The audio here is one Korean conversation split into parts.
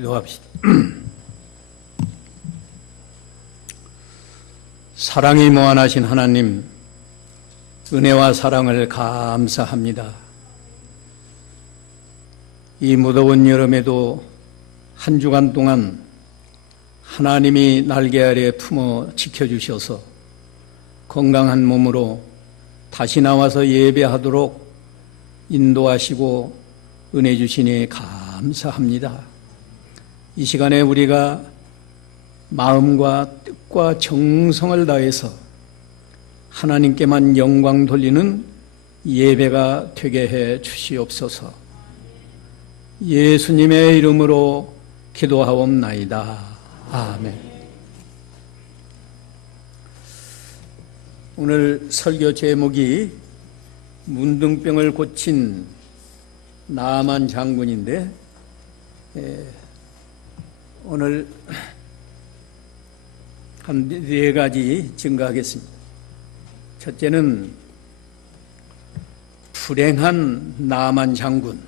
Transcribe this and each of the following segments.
기도합시다. 사랑이 무한하신 하나님, 은혜와 사랑을 감사합니다. 이 무더운 여름에도 한 주간 동안 하나님이 날개 아래 품어 지켜주셔서 건강한 몸으로 다시 나와서 예배하도록 인도하시고 은혜 주시니 감사합니다. 이 시간에 우리가 마음과 뜻과 정성을 다해서 하나님께만 영광 돌리는 예배가 되게 해 주시옵소서. 예수님의 이름으로 기도하옵나이다. 아멘. 오늘 설교 제목이 문둥병을 고친 나만 장군인데, 오늘 한 네 가지 증거하겠습니다. 첫째는 불행한 나만 장군,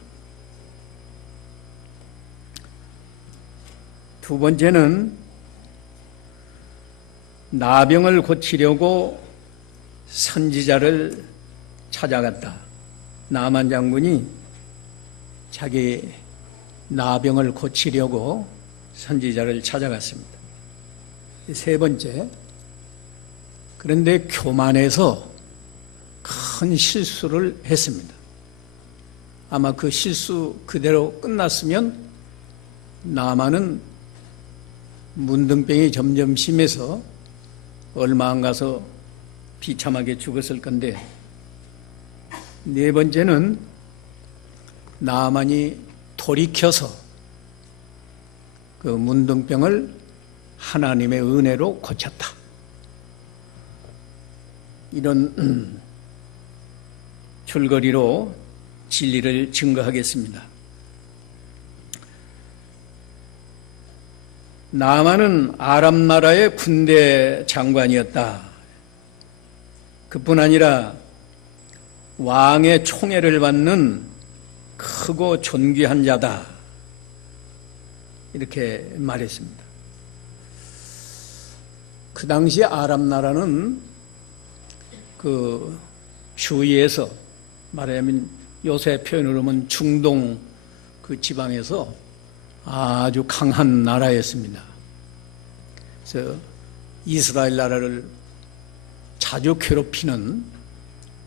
두 번째는 나병을 고치려고 선지자를 찾아갔다. 나만 장군이 자기 나병을 고치려고 선지자를 찾아갔습니다. 세 번째, 그런데 교만해서 큰 실수를 했습니다. 아마 그 실수 그대로 끝났으면 나만은 문둥병이 점점 심해서 얼마 안 가서 비참하게 죽었을 건데, 네 번째는 나만이 돌이켜서 그 문둥병을 하나님의 은혜로 고쳤다. 이런 줄거리로 진리를 증거하겠습니다. 나만은 아람 나라의 군대 장관이었다. 그뿐 아니라 왕의 총애를 받는 크고 존귀한 자다. 이렇게 말했습니다. 그 당시 아람 나라는 그 주위에서, 말하자면 요새 표현으로 하면 중동 그 지방에서 아주 강한 나라였습니다. 그래서 이스라엘 나라를 자주 괴롭히는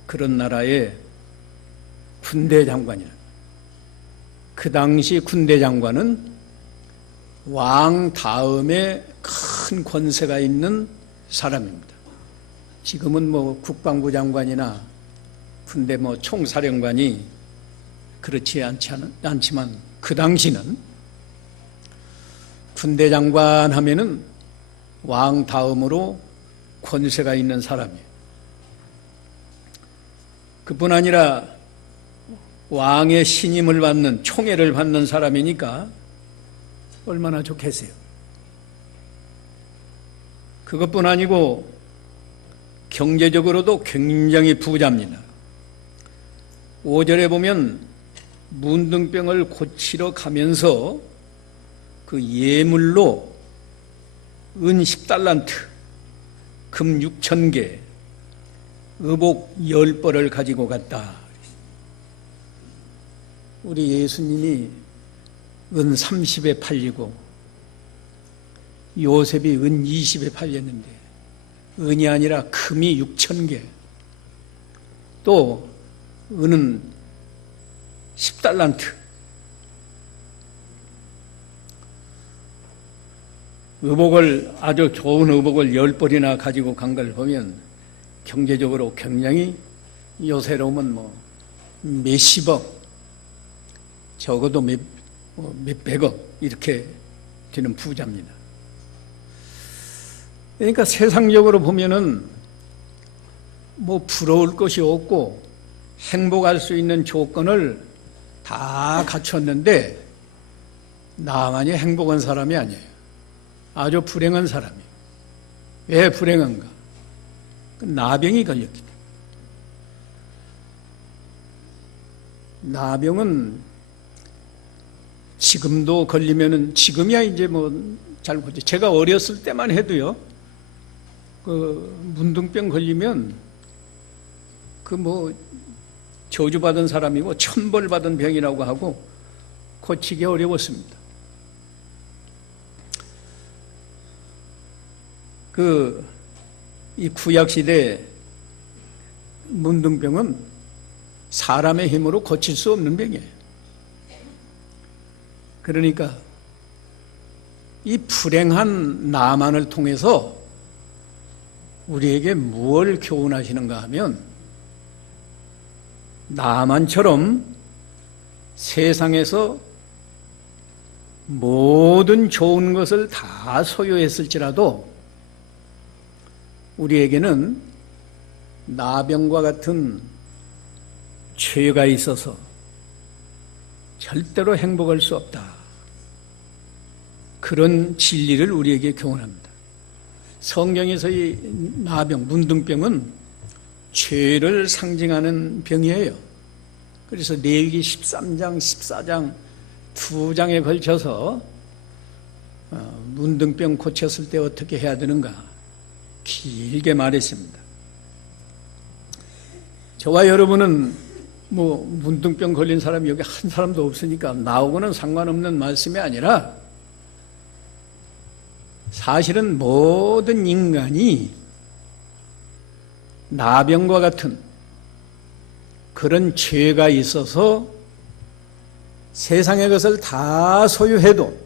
그런 나라의 군대 장관이라. 그 당시 군대 장관은 왕 다음에 큰 권세가 있는 사람입니다. 지금은 뭐 국방부 장관이나 군대 뭐 총사령관이 그렇지 않지만 그 당시는 군대 장관 하면은 왕 다음으로 권세가 있는 사람이에요. 그뿐 아니라 왕의 신임을 받는, 총애를 받는 사람이니까 얼마나 좋겠어요. 그것뿐 아니고 경제적으로도 굉장히 부자입니다. 5절에 보면 문둥병을 고치러 가면서 그 예물로 은 10달란트, 금 6,000개, 의복 10벌을 가지고 갔다. 우리 예수님이 은 30에 팔리고 요셉이 은 20에 팔렸는데 은이 아니라 금이 6,000개, 또 은은 10달란트. 의복을, 아주 좋은 의복을 10벌이나 가지고 간 걸 보면 경제적으로 굉장히 요새로 오면 뭐 몇십억, 적어도 몇백억 이렇게 되는 부자입니다. 그러니까 세상적으로 보면은 뭐 부러울 것이 없고 행복할 수 있는 조건을 다 갖췄는데 나만이 행복한 사람이 아니에요. 아주 불행한 사람이에요. 왜 불행한가? 나병이 걸렸기 때문에. 나병은 지금도 걸리면은, 지금이야 이제 뭐 잘 보지. 제가 어렸을 때만 해도요, 그 문둥병 걸리면 그 뭐 저주받은 사람이고 천벌 받은 병이라고 하고 고치기 어려웠습니다. 이 구약 시대 문둥병은 사람의 힘으로 고칠 수 없는 병이에요. 그러니까 이 불행한 나만을 통해서 우리에게 무엇을 교훈하시는가 하면, 나만처럼 세상에서 모든 좋은 것을 다 소유했을지라도 우리에게는 나병과 같은 죄가 있어서 절대로 행복할 수 없다. 그런 진리를 우리에게 교훈합니다. 성경에서 이 나병, 문둥병은 죄를 상징하는 병이에요. 그래서 레위기 13장, 14장 두 장에 걸쳐서 문둥병 고쳤을 때 어떻게 해야 되는가 길게 말했습니다. 저와 여러분은 뭐 문둥병 걸린 사람이 여기 한 사람도 없으니까 나오고는 상관없는 말씀이 아니라, 사실은 모든 인간이 나병과 같은 그런 죄가 있어서 세상의 것을 다 소유해도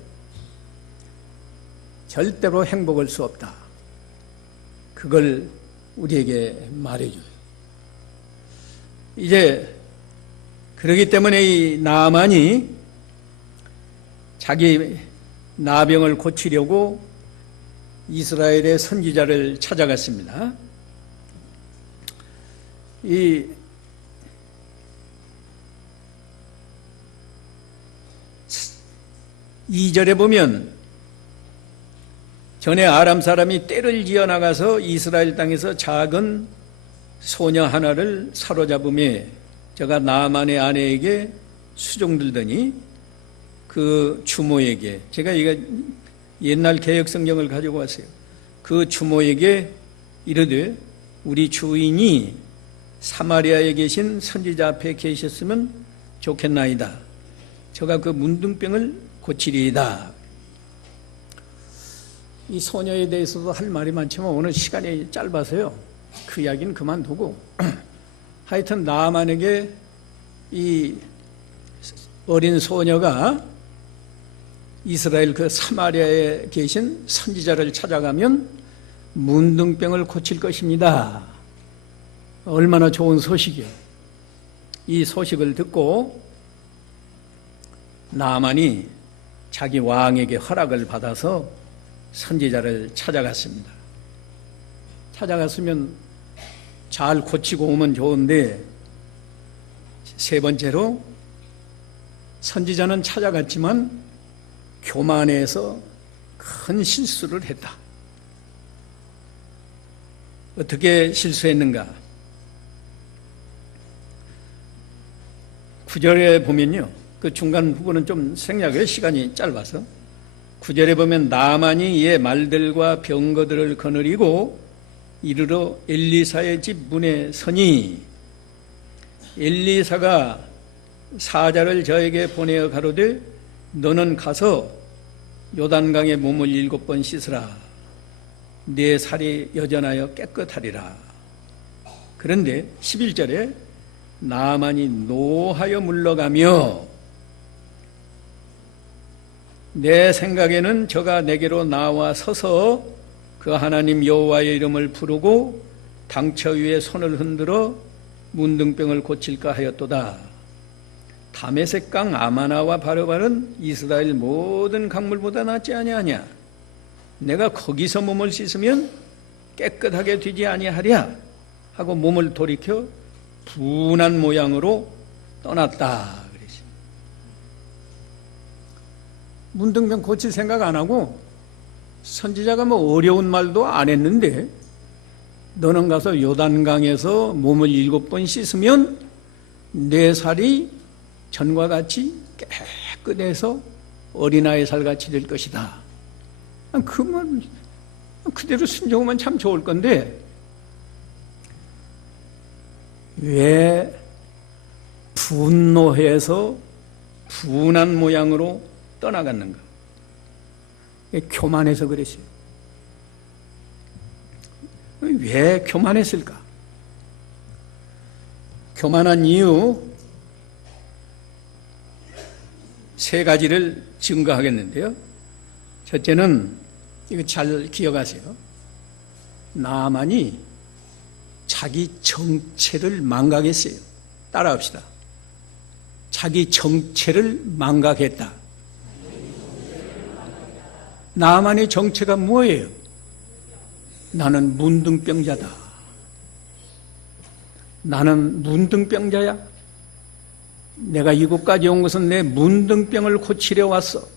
절대로 행복할 수 없다. 그걸 우리에게 말해줘요. 이제 그렇기 때문에 이 나만이 자기 나병을 고치려고 이스라엘의 선지자를 찾아갔습니다. 이 2절에 보면, 전에 아람 사람이 떼를 지어 나가서 이스라엘 땅에서 작은 소녀 하나를 사로잡음에 저가 나만의 아내에게 수종들더니 그 주모에게, 제가 이거 옛날 개역 성경을 가지고 왔어요. 그 주모에게 이르되 우리 주인이 사마리아에 계신 선지자 앞에 계셨으면 좋겠나이다. 저가 그 문둥병을 고치리이다. 이 소녀에 대해서도 할 말이 많지만 오늘 시간이 짧아서요, 그 이야기는 그만두고 하여튼 나만에게 이 어린 소녀가 이스라엘 그 사마리아에 계신 선지자를 찾아가면 문둥병을 고칠 것입니다. 얼마나 좋은 소식이에요. 이 소식을 듣고 나만이 자기 왕에게 허락을 받아서 선지자를 찾아갔습니다. 찾아갔으면 잘 고치고 오면 좋은데, 세 번째로 선지자는 찾아갔지만 교만해서 큰 실수를 했다. 어떻게 실수했는가? 9절에 보면요, 그 중간 부분은 좀 생략해요. 시간이 짧아서. 9절에 보면 나만이 이에 말들과 병거들을 거느리고 이르러 엘리사의 집 문에 서니, 엘리사가 사자를 저에게 보내어 가로되 너는 가서 요단강에 몸을 7번 씻으라. 네 살이 여전하여 깨끗하리라. 그런데 11절에 나만이 노하여 물러가며 내 생각에는 저가 내게로 나와 서서 그 하나님 여호와의 이름을 부르고 당처 위에 손을 흔들어 문둥병을 고칠까 하였도다. 다메섹 강 아마나와 바르발은 이스라엘 모든 강물보다 낫지 아니하냐. 내가 거기서 몸을 씻으면 깨끗하게 되지 아니하랴 하고 몸을 돌이켜 분한 모양으로 떠났다. 문둥병 고칠 생각 안 하고 선지자가 뭐 어려운 말도 안 했는데, 너는 가서 요단강에서 몸을 7번 씻으면 내 살이 전과 같이 깨끗해서 어린아이 살같이 될 것이다. 그 말 그대로 순종하면 참 좋을 건데 왜 분노해서 분한 모양으로 떠나갔는가? 교만해서 그랬어요. 왜 교만했을까? 교만한 이유 세 가지를 증거하겠는데요. 첫째는 이거 잘 기억하세요. 나만이 자기 정체를 망각했어요. 따라합시다. 자기 정체를 망각했다. 나만의 정체가 뭐예요? 나는 문둥병자다. 나는 문둥병자야. 내가 이곳까지 온 것은 내 문둥병을 고치려 왔어.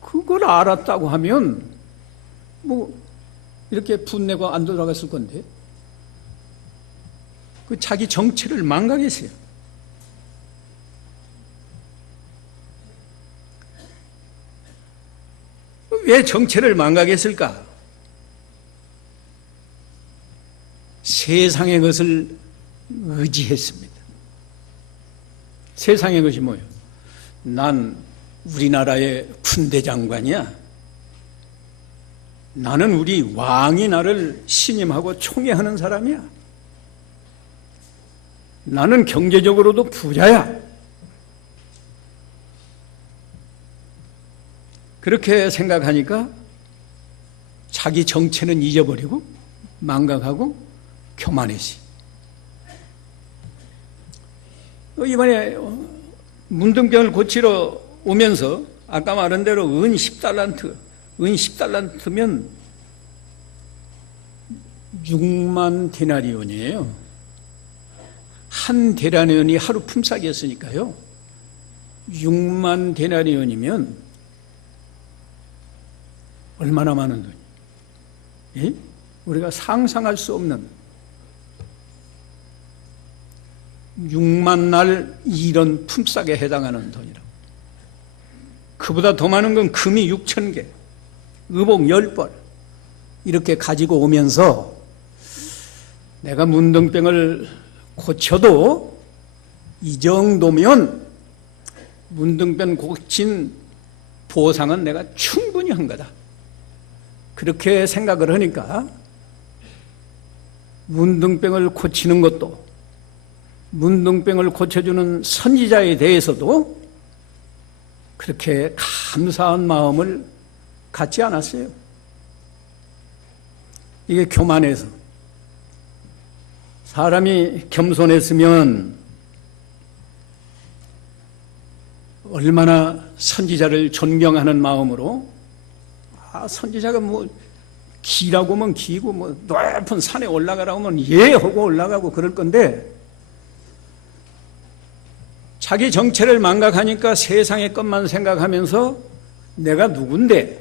그걸 알았다고 하면 뭐 이렇게 분내고 안 돌아갔을 건데 그 자기 정체를 망각했어요. 왜 정체를 망각했을까? 세상의 것을 의지했습니다. 세상의 것이 뭐예요? 난 우리나라의 군대 장관이야. 나는 우리 왕이 나를 신임하고 총애하는 사람이야. 나는 경제적으로도 부자야. 그렇게 생각하니까 자기 정체는 잊어버리고 망각하고 교만했어요. 이번에 문둥병을 고치러 오면서 아까 말한 대로 은 10달란트면 6만 데나리온이에요. 한 데나리온이 하루 품삯이었으니까요. 6만 데나리온이면 얼마나 많은 돈이? 예? 우리가 상상할 수 없는 6만 날 일원 품삯에 해당하는 돈이라고. 그보다 더 많은 건 금이 6,000개, 의복 10벌 이렇게 가지고 오면서 내가 문둥병을 고쳐도 이 정도면 문둥병 고친 보상은 내가 충분히 한 거다. 그렇게 생각을 하니까 문둥병을 고치는 것도 문둥병을 고쳐주는 선지자에 대해서도 그렇게 감사한 마음을 갖지 않았어요. 이게 교만해서. 사람이 겸손했으면 얼마나 선지자를 존경하는 마음으로 선지자가 뭐 기라고 하면 기고 뭐 높은 산에 올라가라고 하면 예 하고 올라가고 그럴 건데 자기 정체를 망각하니까 세상의 것만 생각하면서 내가 누군데?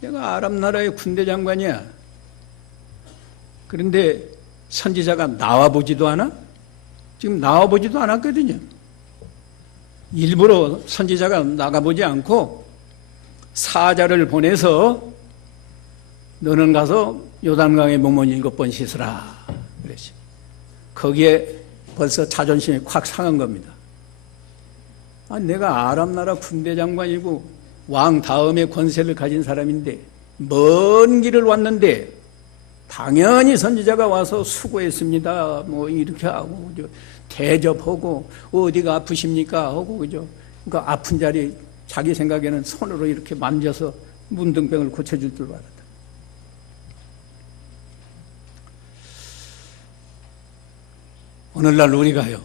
내가 아랍 나라의 군대 장관이야. 그런데 선지자가 나와보지도 않아? 지금 나와보지도 않았거든요. 일부러 선지자가 나가보지 않고 사자를 보내서 너는 가서 요단강에 몸을 7번 씻으라 그랬지. 거기에 벌써 자존심이 콱 상한 겁니다. 내가 아랍 나라 군대 장관이고 왕 다음의 권세를 가진 사람인데 먼 길을 왔는데 당연히 선지자가 와서 수고했습니다. 뭐 이렇게 하고 대접하고 어디가 아프십니까 하고 그죠. 그러니까 아픈 자리 자기 생각에는 손으로 이렇게 만져서 문둥병을 고쳐줄 줄 알았다. 오늘날 우리가요,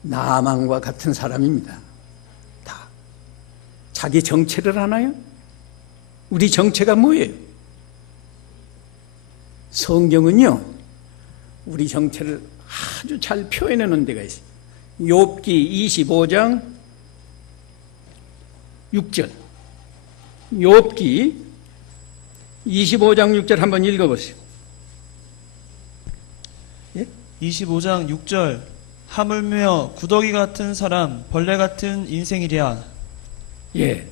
나만과 같은 사람입니다. 다. 자기 정체를 아나요? 우리 정체가 뭐예요? 성경은요, 우리 정체를 아주 잘 표현해 놓은 데가 있어요. 욥기 25장 6절. 욥기 25장 6절 한번 읽어보세요. 25장 6절 하물며 구더기 같은 사람, 벌레 같은 인생이랴. 예.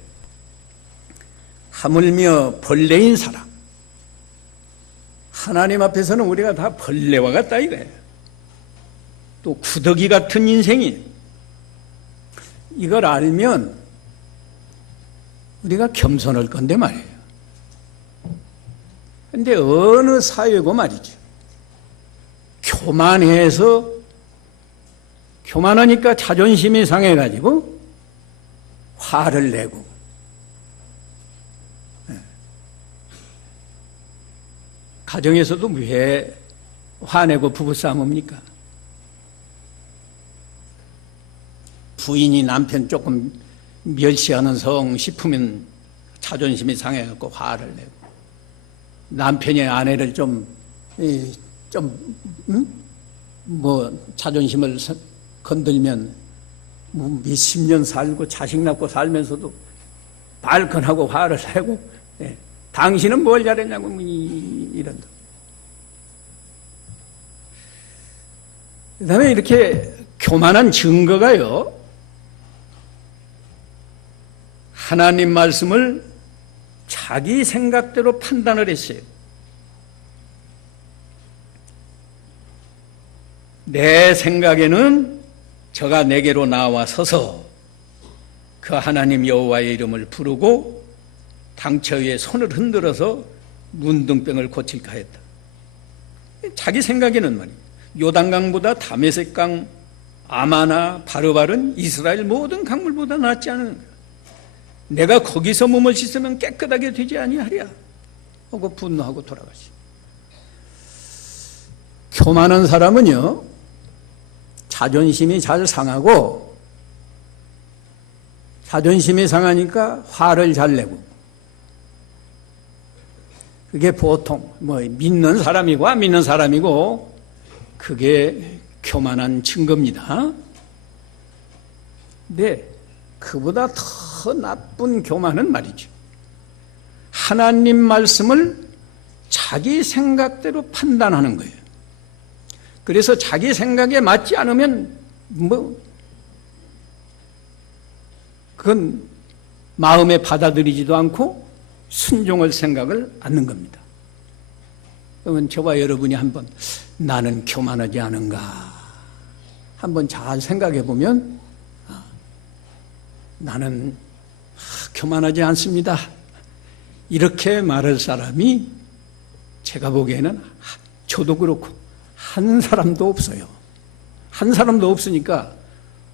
하물며 벌레인 사람. 하나님 앞에서는 우리가 다 벌레와 같다 이거예요. 또 구더기 같은 인생이. 이걸 알면 우리가 겸손할 건데 말이에요. 근데 어느 사회고 말이죠. 교만하니까 자존심이 상해가지고 화를 내고, 가정에서도 왜 화내고 부부싸움 합니까? 부인이 남편 조금 멸시하는 성 싶으면 자존심이 상해갖고 화를 내고, 남편이 아내를 자존심을 건들면 몇십 년 살고 자식 낳고 살면서도 발끈하고 화를 내고, 당신은 뭘 잘했냐고 이런다. 그 다음에 이렇게 교만한 증거가요, 하나님 말씀을 자기 생각대로 판단을 했어요. 내 생각에는 저가 내게로 나와 서서 그 하나님 여호와의 이름을 부르고 당처 위에 손을 흔들어서 문둥병을 고칠까 했다. 자기 생각에는 말이에요. 요단강보다 다메섹강, 아마나 바르발은 이스라엘 모든 강물보다 낫지 않은 거야. 내가 거기서 몸을 씻으면 깨끗하게 되지 아니하랴 하고 분노하고 돌아가시. 교만한 사람은요, 자존심이 잘 상하고, 자존심이 상하니까 화를 잘 내고, 그게 보통 믿는 사람이고 안 믿는 사람이고, 그게 교만한 증거입니다. 근데 그보다 더 나쁜 교만은 말이죠, 하나님 말씀을 자기 생각대로 판단하는 거예요. 그래서 자기 생각에 맞지 않으면 그건 마음에 받아들이지도 않고 순종할 생각을 않는 겁니다. 그러면 저와 여러분이 한번 나는 교만하지 않은가 한번 잘 생각해 보면, 나는 교만하지 않습니다, 이렇게 말할 사람이 제가 보기에는 저도 그렇고 한 사람도 없어요. 한 사람도 없으니까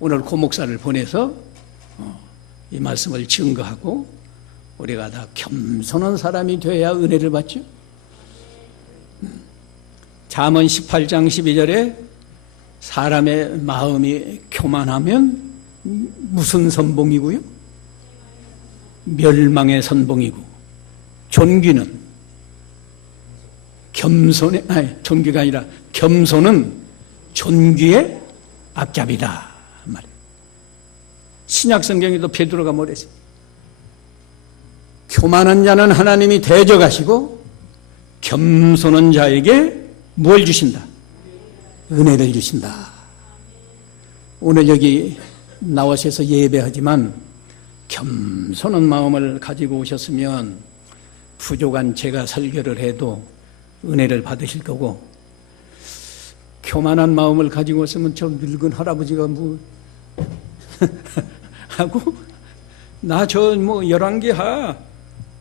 오늘 고 목사를 보내서 이 말씀을 증거하고 우리가 다 겸손한 사람이 돼야 은혜를 받죠. 잠언 18장 12절에 사람의 마음이 교만하면 무슨 선봉이고요? 멸망의 선봉이고, 존귀는 존귀가 아니라 겸손은 존귀의 앞잡이다 말이에요. 신약 성경에도 베드로가 뭐랬어요? 교만한 자는 하나님이 대적하시고 겸손한 자에게 뭘 주신다? 은혜를 주신다. 오늘 여기 나오셔서 예배하지만 겸손한 마음을 가지고 오셨으면 부족한 제가 설교를 해도 은혜를 받으실 거고, 교만한 마음을 가지고 왔으면 저 늙은 할아버지가 하고 나 저 열왕기하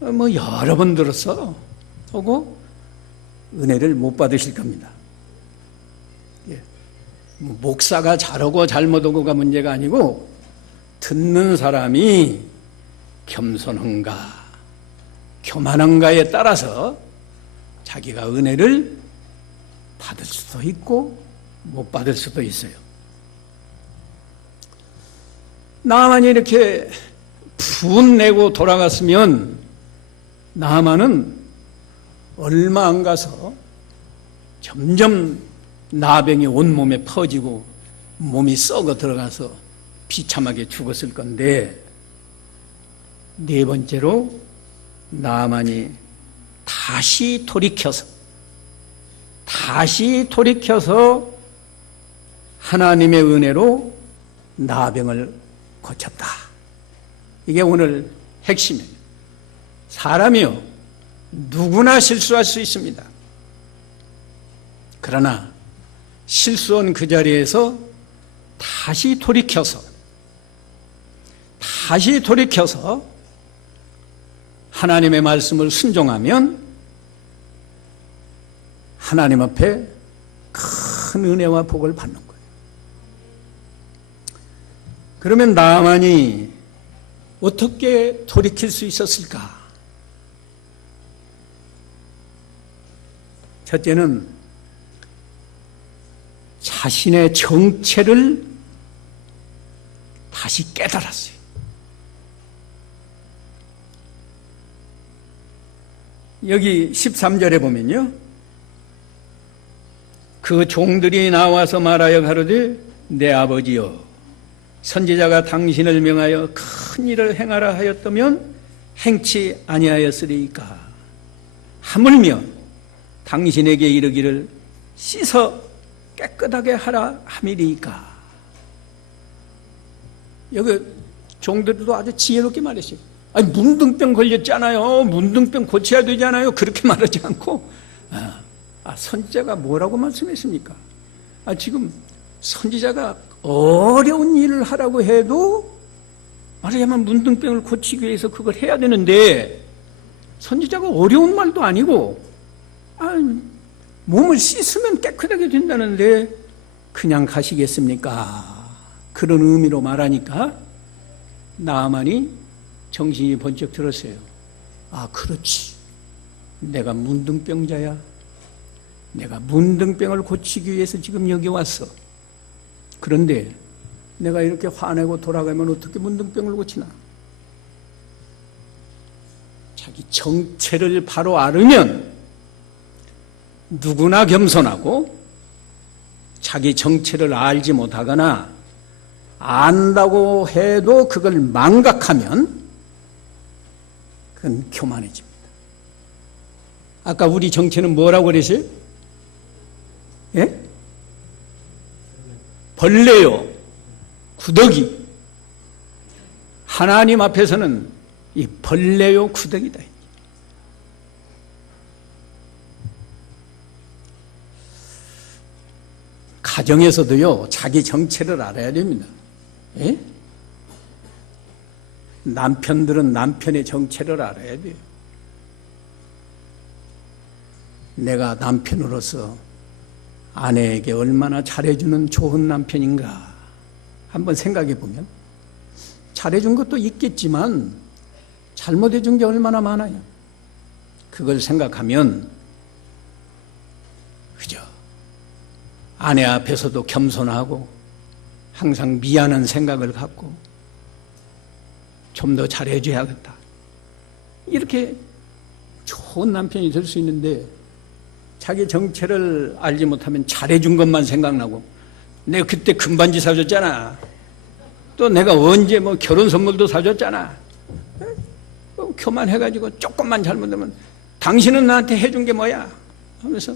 여러 번 들었어 하고 은혜를 못 받으실 겁니다. 목사가 잘하고 잘못하고가 문제가 아니고 듣는 사람이 겸손한가 교만한가에 따라서 자기가 은혜를 받을 수도 있고 못 받을 수도 있어요. 나만이 이렇게 분내고 돌아갔으면 나만은 얼마 안 가서 점점 나병이 온몸에 퍼지고 몸이 썩어 들어가서 비참하게 죽었을 건데, 네 번째로 나만이 다시 돌이켜서 하나님의 은혜로 나병을 고쳤다. 이게 오늘 핵심이에요. 사람이요, 누구나 실수할 수 있습니다. 그러나 실수한 그 자리에서 다시 돌이켜서 하나님의 말씀을 순종하면 하나님 앞에 큰 은혜와 복을 받는 거예요. 그러면 나만이 어떻게 돌이킬 수 있었을까? 첫째는 자신의 정체를 다시 깨달았어요. 여기 13절에 보면요, 그 종들이 나와서 말하여 가로되 내 아버지여, 선지자가 당신을 명하여 큰 일을 행하라 하였다면 행치 아니하였으리이까. 하물며 당신에게 이르기를 씻어 깨끗하게 하라 함이리이까. 여기 종들도 아주 지혜롭게 말했어요. 아니, 문둥병 걸렸잖아요. 문둥병 고쳐야 되잖아요. 그렇게 말하지 않고, 선지자가 뭐라고 말씀했습니까? 지금 선지자가 어려운 일을 하라고 해도 말하자면 문둥병을 고치기 위해서 그걸 해야 되는데, 선지자가 어려운 말도 아니고, 몸을 씻으면 깨끗하게 된다는데 그냥 가시겠습니까? 그런 의미로 말하니까 나아만이 정신이 번쩍 들었어요. 그렇지. 내가 문둥병자야. 내가 문둥병을 고치기 위해서 지금 여기 왔어. 그런데 내가 이렇게 화내고 돌아가면 어떻게 문둥병을 고치나? 자기 정체를 바로 알으면 누구나 겸손하고, 자기 정체를 알지 못하거나 안다고 해도 그걸 망각하면 그건 교만해집니다. 아까 우리 정체는 뭐라고 그랬어요? 예? 벌레요, 구더기. 하나님 앞에서는 이 벌레요, 구더기다. 가정에서도요, 자기 정체를 알아야 됩니다. 예? 남편들은 남편의 정체를 알아야 돼요. 내가 남편으로서 아내에게 얼마나 잘해주는 좋은 남편인가 한번 생각해 보면, 잘해준 것도 있겠지만 잘못해준 게 얼마나 많아요. 그걸 생각하면 그죠? 아내 앞에서도 겸손하고 항상 미안한 생각을 갖고 좀 더 잘해줘야겠다, 이렇게 좋은 남편이 될 수 있는데, 자기 정체를 알지 못하면 잘해준 것만 생각나고, 내가 그때 금반지 사줬잖아, 또 내가 언제 뭐 결혼 선물도 사줬잖아, 교만해가지고 조금만 잘못하면 당신은 나한테 해준 게 뭐야 하면서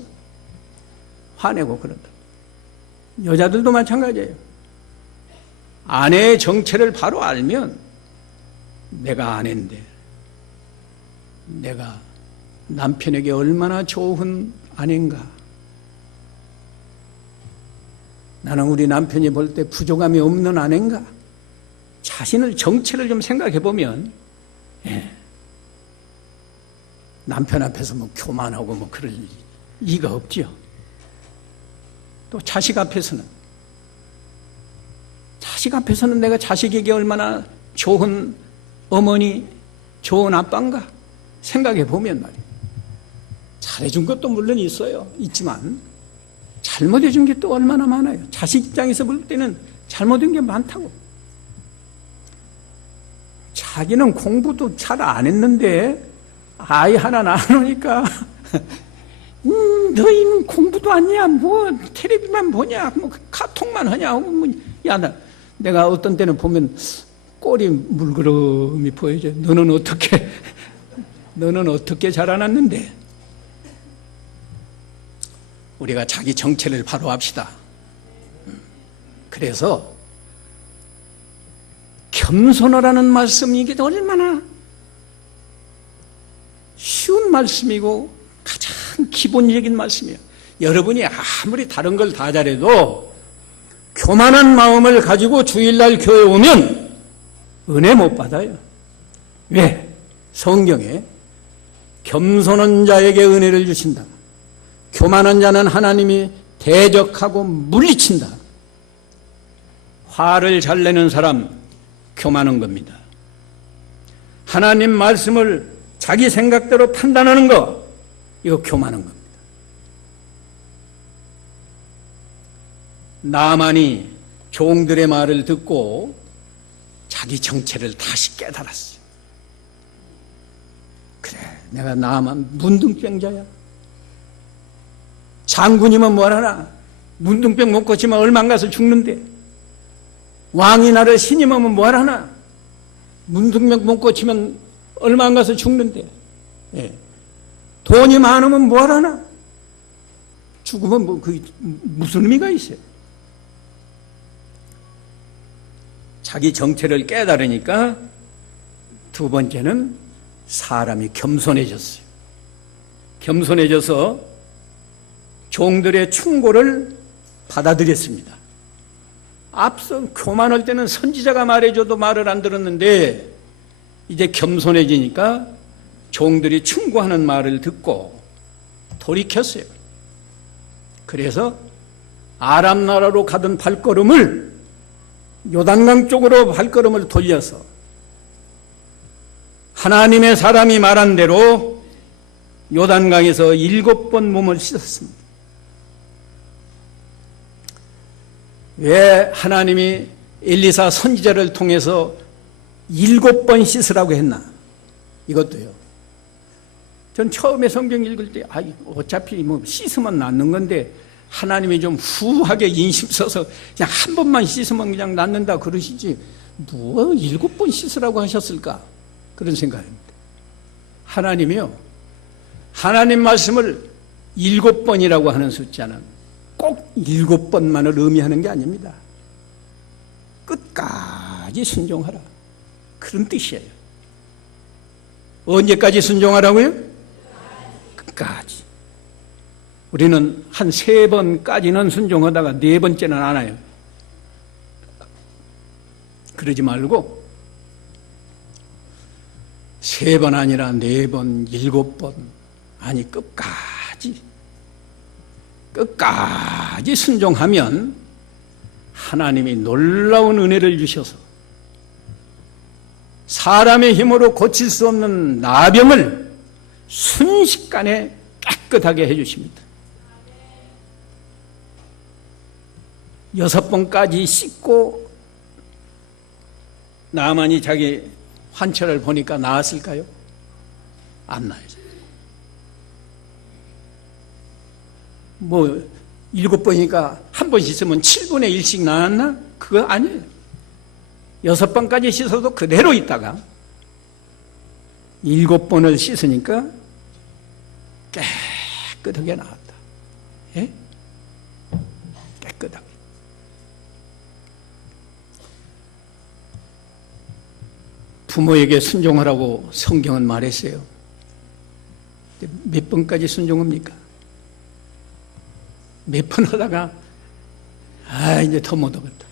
화내고 그런다. 여자들도 마찬가지예요. 아내의 정체를 바로 알면, 내가 아내인데 내가 남편에게 얼마나 좋은 아내인가, 나는 우리 남편이 볼 때 부족함이 없는 아내인가, 자신을 정체를 좀 생각해 보면, 남편 앞에서 뭐 교만하고 뭐 그럴 이가 없지요. 또 자식 앞에서는 내가 자식에게 얼마나 좋은 어머니, 좋은 아빠인가 생각해 보면 말이에요. 잘해준 것도 물론 있지만 잘못해준 게 또 얼마나 많아요. 자식 입장에서 볼 때는 잘못된 게 많다고. 자기는 공부도 잘 안 했는데 아이 하나 낳아놓으니까 너희는 공부도 안 해, 뭐 텔레비만 보냐, 뭐 카톡만 하냐, 뭐, 내가 어떤 때는 보면 꼴이 물그러미 보여져. 너는 어떻게 자라났는데? 우리가 자기 정체를 바로 합시다. 그래서 겸손하라는 말씀이 이게 얼마나 쉬운 말씀이고 가장 기본적인 말씀이에요. 여러분이 아무리 다른 걸 다 잘해도 교만한 마음을 가지고 주일날 교회 오면 은혜 못 받아요. 왜? 성경에 겸손한 자에게 은혜를 주신다. 교만한 자는 하나님이 대적하고 물리친다. 화를 잘 내는 사람 교만한 겁니다. 하나님 말씀을 자기 생각대로 판단하는 거, 이거 교만한 겁니다. 나만이 종들의 말을 듣고 자기 정체를 다시 깨달았어요. 그래, 내가 나만 문둥병자야. 장군이면 뭐하나? 문둥병 못 고치면 얼마 안 가서 죽는데. 왕이 나를 신임하면 뭐하나? 문둥병 못 고치면 얼마 안 가서 죽는데. 예. 돈이 많으면 뭐하나? 죽으면 뭐 그게 무슨 의미가 있어요? 자기 정체를 깨달으니까 두 번째는 사람이 겸손해졌어요. 겸손해져서 종들의 충고를 받아들였습니다. 앞서 교만할 때는 선지자가 말해줘도 말을 안 들었는데 이제 겸손해지니까 종들이 충고하는 말을 듣고 돌이켰어요. 그래서 아람 나라로 가던 발걸음을 요단강 쪽으로 발걸음을 돌려서 하나님의 사람이 말한 대로 요단강에서 7번 몸을 씻었습니다. 왜 하나님이 엘리사 선지자를 통해서 7번 씻으라고 했나? 이것도요. 전 처음에 성경 읽을 때 어차피 뭐 씻으면 낫는 건데 하나님이 좀 후하게 인심 써서 그냥 한 번만 씻으면 그냥 낫는다 그러시지 뭐 7번 씻으라고 하셨을까? 그런 생각입니다. 하나님이요, 하나님 말씀을 7번이라고 하는 숫자는 꼭 7번만을 의미하는 게 아닙니다. 끝까지 순종하라, 그런 뜻이에요. 언제까지 순종하라고요? 끝까지. 우리는 한 3번까지는 순종하다가 4번째는 안 와요. 그러지 말고 3번 아니라 4번, 7번, 아니 끝까지 순종하면 하나님이 놀라운 은혜를 주셔서 사람의 힘으로 고칠 수 없는 나병을 순식간에 깨끗하게 해주십니다. 6번까지 씻고 나만이 자기 환철을 보니까 나았을까요? 안 나요. 뭐 7번이니까 한 번 씻으면 7분의 1씩 나았나? 그거 아니에요. 6번까지 씻어도 그대로 있다가 7번을 씻으니까 깨끗하게 나왔다. 예? 깨끗하게. 부모에게 순종하라고 성경은 말했어요. 몇 번까지 순종합니까? 몇 번 하다가 이제 더 못하겠다.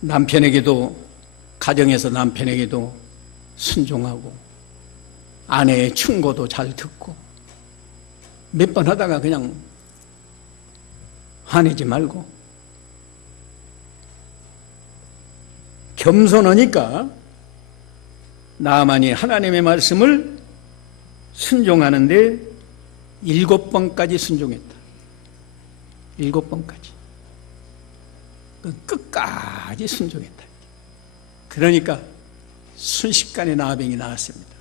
남편에게도, 가정에서 남편에게도 순종하고 아내의 충고도 잘 듣고 몇 번 하다가 그냥 화내지 말고 겸손하니까 나만이 하나님의 말씀을 순종하는데 7번까지 순종했다. 7번까지. 끝까지 순종했다. 그러니까 순식간에 나병이 나았습니다.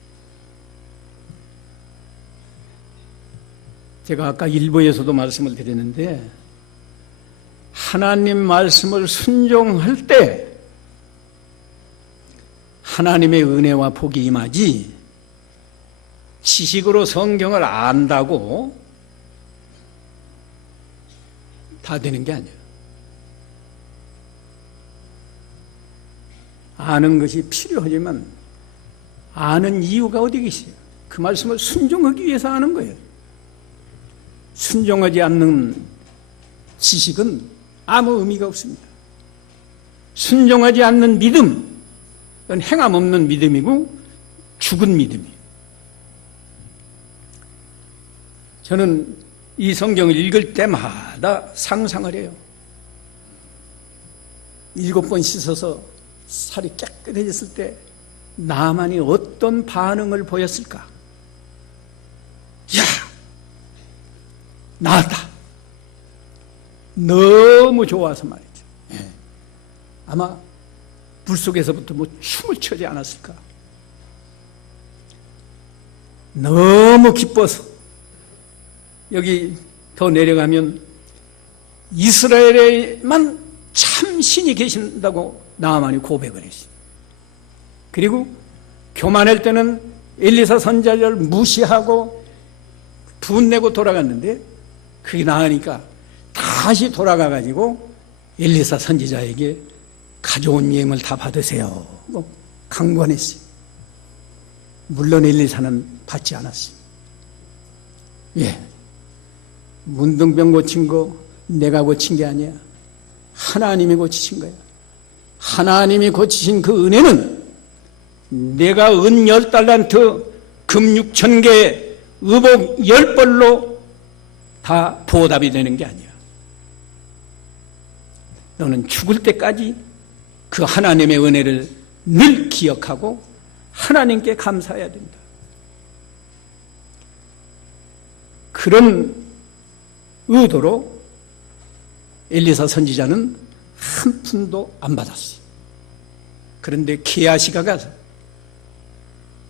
제가 아까 일부에서도 말씀을 드렸는데 하나님 말씀을 순종할 때 하나님의 은혜와 복이 임하지 지식으로 성경을 안다고 다 되는 게 아니에요. 아는 것이 필요하지만 아는 이유가 어디 계세요? 그 말씀을 순종하기 위해서 아는 거예요. 순종하지 않는 지식은 아무 의미가 없습니다. 순종하지 않는 믿음, 그건 행함 없는 믿음이고 죽은 믿음이에요. 저는 이 성경을 읽을 때마다 상상을 해요. 7번 씻어서 살이 깨끗해졌을 때 나만이 어떤 반응을 보였을까? 야! 나았다. 너무 좋아서 말이죠. 예. 아마 불 속에서부터 뭐 춤을 춰지 않았을까? 너무 기뻐서 여기 더 내려가면 이스라엘에만 참 신이 계신다고 나아만이 고백을 했어요. 그리고 교만할 때는 엘리사 선지자를 무시하고 분내고 돌아갔는데 그게 나으니까 다시 돌아가가지고 엘리사 선지자에게 가져온 예물 다 받으세요. 강권했어요. 물론 엘리사는 받지 않았어요. 예. 문둥병 고친 거 내가 고친 게 아니야. 하나님이 고치신 거야. 하나님이 고치신 그 은혜는 내가 은 10달란트, 금 6,000개, 의복 10벌로 다 보답이 되는 게 아니야. 너는 죽을 때까지 그 하나님의 은혜를 늘 기억하고 하나님께 감사해야 된다. 그런 의도로 엘리사 선지자는 한 푼도 안 받았어요. 그런데 게하시가 가서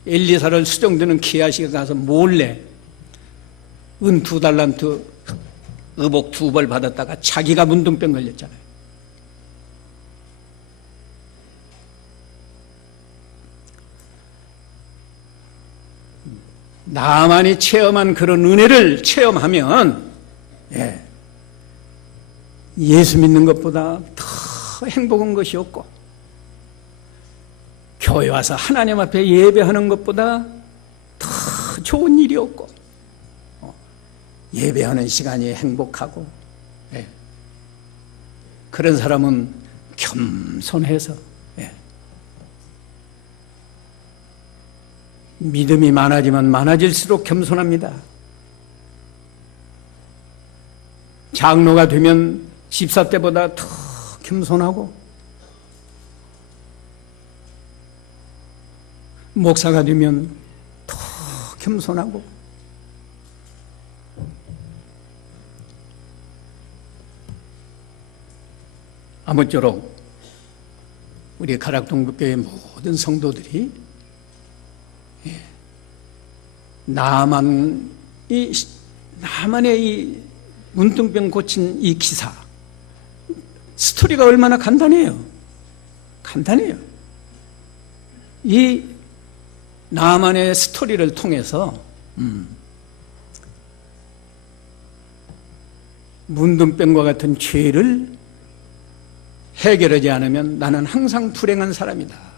엘리사를 수종드는 게하시가 가서 몰래 은 2달란트 의복 2벌 받았다가 자기가 문둥병 걸렸잖아요. 나만이 체험한 그런 은혜를 체험하면 예수 믿는 것보다 더 행복한 것이 없고 교회 와서 하나님 앞에 예배하는 것보다 더 좋은 일이 없고 예배하는 시간이 행복하고 그런 사람은 겸손해서 믿음이 많아지면 많아질수록 겸손합니다. 장로가 되면 집사 때보다 더 겸손하고 목사가 되면 더 겸손하고 아무쪼록 우리 가락동국교회 모든 성도들이 나만의 이 문둥병 고친 이 기사 스토리가 얼마나 간단해요. 간단해요. 이 나만의 스토리를 통해서 문둥병과 같은 죄를 해결하지 않으면 나는 항상 불행한 사람이다.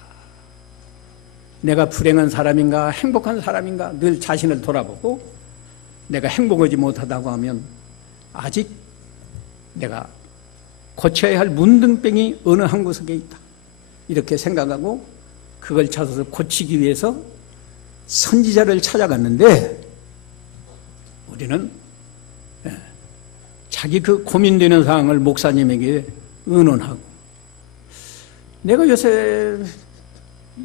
내가 불행한 사람인가 행복한 사람인가 늘 자신을 돌아보고 내가 행복하지 못하다고 하면 아직 내가 고쳐야 할 문둥병이 어느 한 구석에 있다. 이렇게 생각하고 그걸 찾아서 고치기 위해서 선지자를 찾아갔는데 우리는 자기 그 고민되는 상황을 목사님에게 의논하고 내가 요새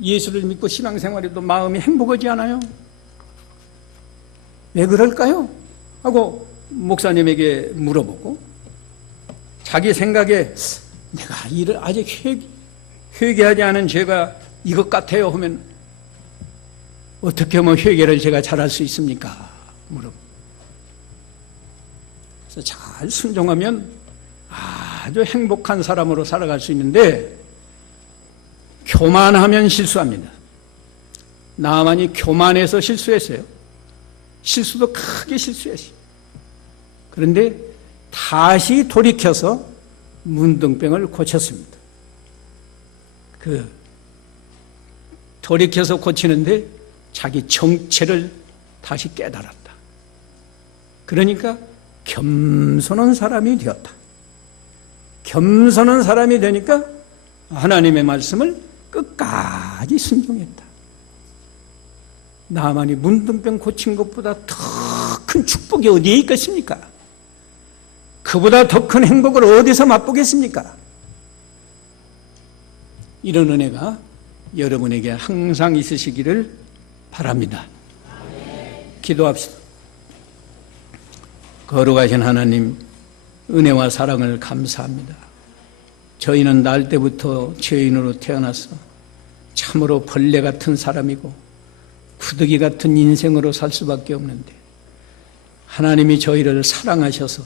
예수를 믿고 신앙생활에도 마음이 행복하지 않아요? 왜 그럴까요? 하고 목사님에게 물어보고 자기 생각에 내가 이를 아직 회개하지 않은 죄가 이것 같아요 하면 어떻게 하면 회개를 제가 잘할 수 있습니까? 물어보고 그래서 잘 순종하면 아주 행복한 사람으로 살아갈 수 있는데 교만하면 실수합니다. 나만이 교만해서 실수했어요. 실수도 크게 실수했어요. 그런데 다시 돌이켜서 문둥병을 고쳤습니다. 돌이켜서 고치는데 자기 정체를 다시 깨달았다. 그러니까 겸손한 사람이 되었다. 겸손한 사람이 되니까 하나님의 말씀을 끝까지 순종했다. 나만이 문둥병 고친 것보다 더 큰 축복이 어디에 있겠습니까? 그보다 더 큰 행복을 어디서 맛보겠습니까? 이런 은혜가 여러분에게 항상 있으시기를 바랍니다. 기도합시다. 거룩하신 하나님, 은혜와 사랑을 감사합니다. 저희는 날 때부터 죄인으로 태어나서 참으로 벌레 같은 사람이고 구더기 같은 인생으로 살 수밖에 없는데 하나님이 저희를 사랑하셔서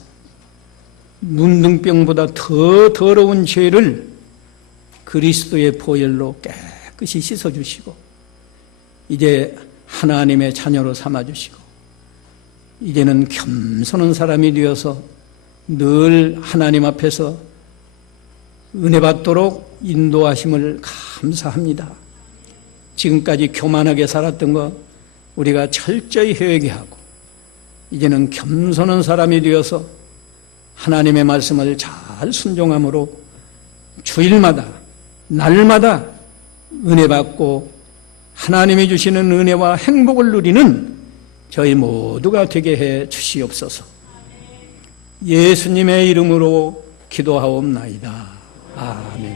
문둥병보다 더 더러운 죄를 그리스도의 보혈로 깨끗이 씻어주시고 이제 하나님의 자녀로 삼아주시고 이제는 겸손한 사람이 되어서 늘 하나님 앞에서 은혜 받도록 인도하심을 감사합니다. 지금까지 교만하게 살았던 것 우리가 철저히 회개하고 이제는 겸손한 사람이 되어서 하나님의 말씀을 잘 순종함으로 주일마다 날마다 은혜 받고 하나님이 주시는 은혜와 행복을 누리는 저희 모두가 되게 해 주시옵소서. 예수님의 이름으로 기도하옵나이다. 아멘.